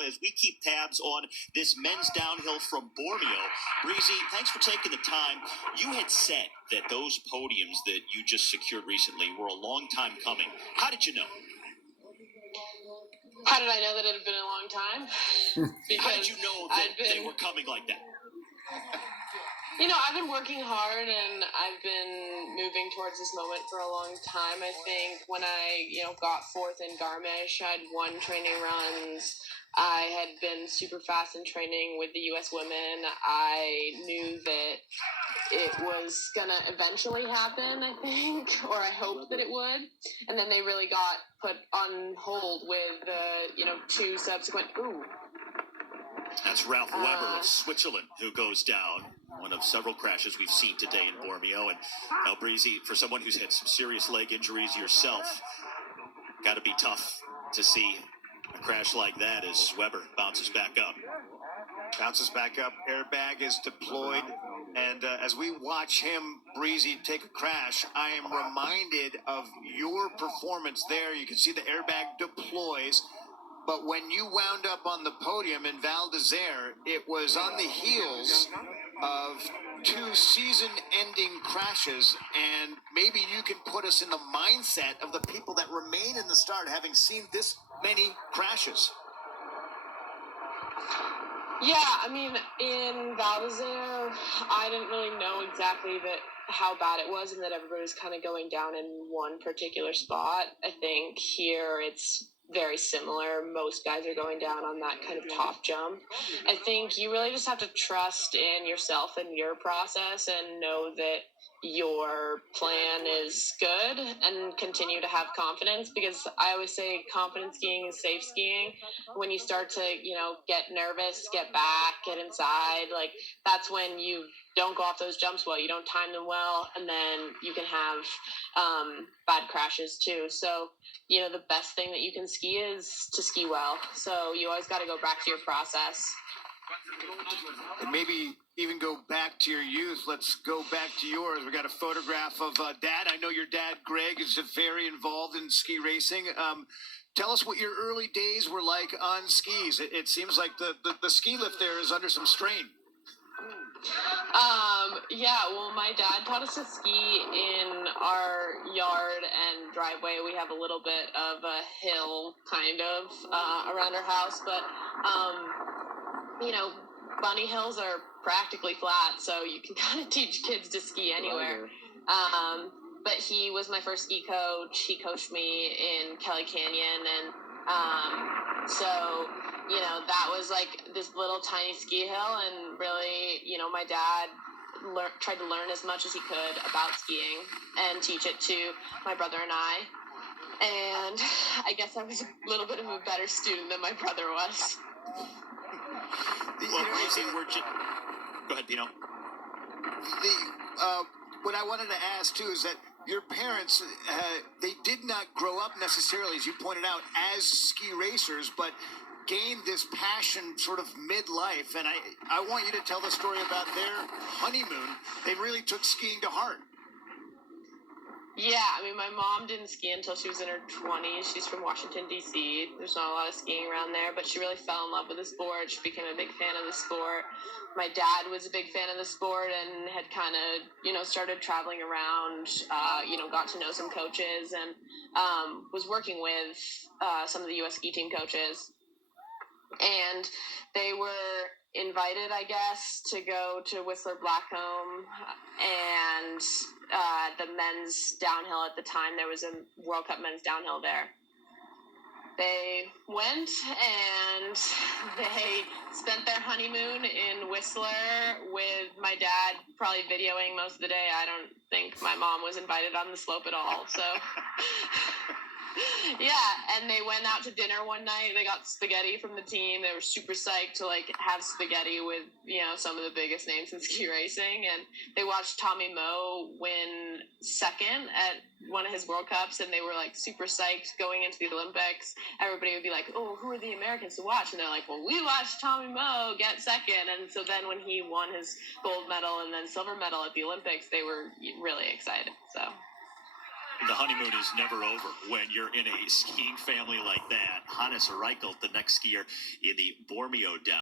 as we keep tabs on this men's downhill from Bormio. Breezy, thanks for taking the time. You had said that those podiums that you just secured recently were a long time coming. How did you know? How did I know that it had been a long time? How did you know that they were coming like that? I've been working hard and I've been moving towards this moment for a long time. I think when I, got fourth in Garmisch, I'd won training runs. I had been super fast in training with the U.S. women. I knew that it was going to eventually happen, I think, or I hoped that it would. And then they really got put on hold with the, two subsequent, That's Ralph Weber of Switzerland who goes down. One of several crashes we've seen today in Bormio. And now, Breezy, for someone who's had some serious leg injuries yourself, got to be tough to see a crash like that as Weber bounces back up. Airbag is deployed. And as we watch him, Breezy, take a crash, I am reminded of your performance there. You can see the airbag deploys. But when you wound up on the podium in Val d'Isère, it was on the heels of two season-ending crashes, and maybe you can put us in the mindset of the people that remain in the start, having seen this many crashes. Yeah, in Val d'Isère, I didn't really know exactly how bad it was and that everybody was kind of going down in one particular spot. I think here it's very similar. Most guys are going down on that kind of top jump. I think you really just have to trust in yourself and your process and know that your plan is good and continue to have confidence, because I always say confident skiing is safe skiing. When you start to, get nervous, get back, get inside, that's when you don't go off those jumps well, you don't time them well, and then you can have bad crashes too. So, the best thing that you can ski is to ski well. So you always got to go back to your process. And maybe even go back to your youth. Let's go back to yours. We got a photograph of Dad. I know your dad, Greg, is very involved in ski racing. Tell us what your early days were like on skis. It seems like the ski lift there is under some strain. My dad taught us to ski in our yard and driveway. We have a little bit of a hill kind of around our house, but bunny hills are practically flat, so you can kind of teach kids to ski anywhere. But he was my first ski coach. He coached me in Kelly Canyon, and that was like this little tiny ski hill, and really, my dad tried to learn as much as he could about skiing and teach it to my brother and I. And I guess I was a little bit of a better student than my brother was. Go ahead, Pino. What I wanted to ask, too, is that your parents, they did not grow up necessarily, as you pointed out, as ski racers, but gained this passion sort of midlife. And I want you to tell the story about their honeymoon. They really took skiing to heart. Yeah, my mom didn't ski until she was in her 20s. She's from Washington, D.C. There's not a lot of skiing around there, but she really fell in love with the sport. She became a big fan of the sport. My dad was a big fan of the sport and had kind of, started traveling around, got to know some coaches, and was working with some of the U.S. ski team coaches. And they were invited, I guess, to go to Whistler Blackcomb and the men's downhill at the time. There was a World Cup men's downhill there. They went and they spent their honeymoon in Whistler with my dad probably videoing most of the day. I don't think my mom was invited on the slope at all, so... Yeah, and they went out to dinner one night. They got spaghetti from the team. They were super psyched to have spaghetti with some of the biggest names in ski racing. And they watched Tommy Moe win second at one of his World Cups, and they were super psyched going into the Olympics. Everybody would be like, "Oh, who are the Americans to watch?" And they're like, "Well, we watched Tommy Moe get second." And so then when he won his gold medal and then silver medal at the Olympics, they were really excited. So. The honeymoon is never over when you're in a skiing family like that. Hannes Reichelt, the next skier in the Bormio down.